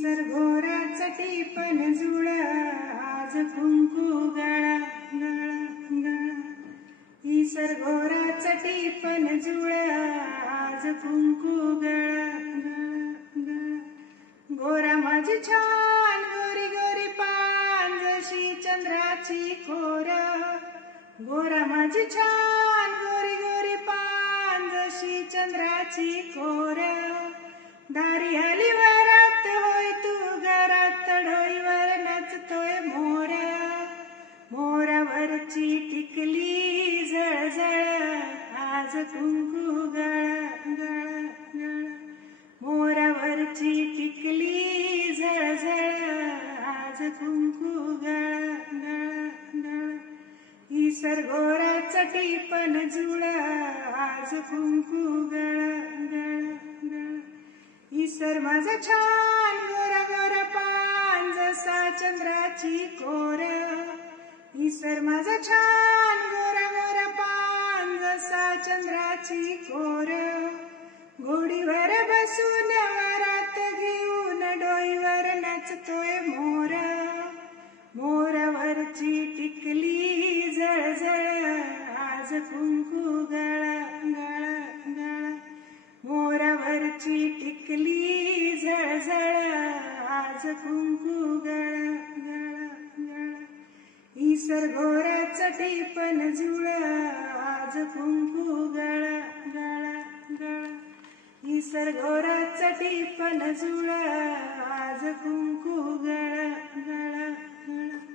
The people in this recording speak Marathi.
घोराचा टिपण जुळा आज कुंकू गळा गळा गळा. ईसर घोराचा टिपण जुळा आज कुंकू गळा गळा गळा. गोरा माझी छान गोरी गोरी पान जशी चंद्राची कोरा. गोरा माझी छान गोरी गोरी पान जशी चंद्राची कोरा. दारी आली वरात होय तू घरात डोईवर नाचतोय मोरा. मोरावरची टिकली जळजळ आज कुंकू गळा गळा गळा. मोरावरची टिकली जळजळ आज कुंकू गळा गळा गळा. ईसर घोराचा टिपण जुळा आज कुंकू गळा गळा गळा. ईसर माझा छान गोरा गोरा पान जसा चंद्राची कोरा. ईसर माझा छान गोरा गोरा पान जसा चंद्राची कोरा. घोडीवर बसून वरात घेऊन डोईवर नाचतोय मोरा. मोरावरची टिकली जळजळ आज कुंकू गळा गळा गळा. मोरावरची टिकली जळजळ आज कुंकू गळा गळा गळा. ईसर घोराचा टिपण जुळा आज कुंकू गळा गळा गळा. ईसर घोराचा टिपण जुळा आज कुंकू गळा गळा गळा.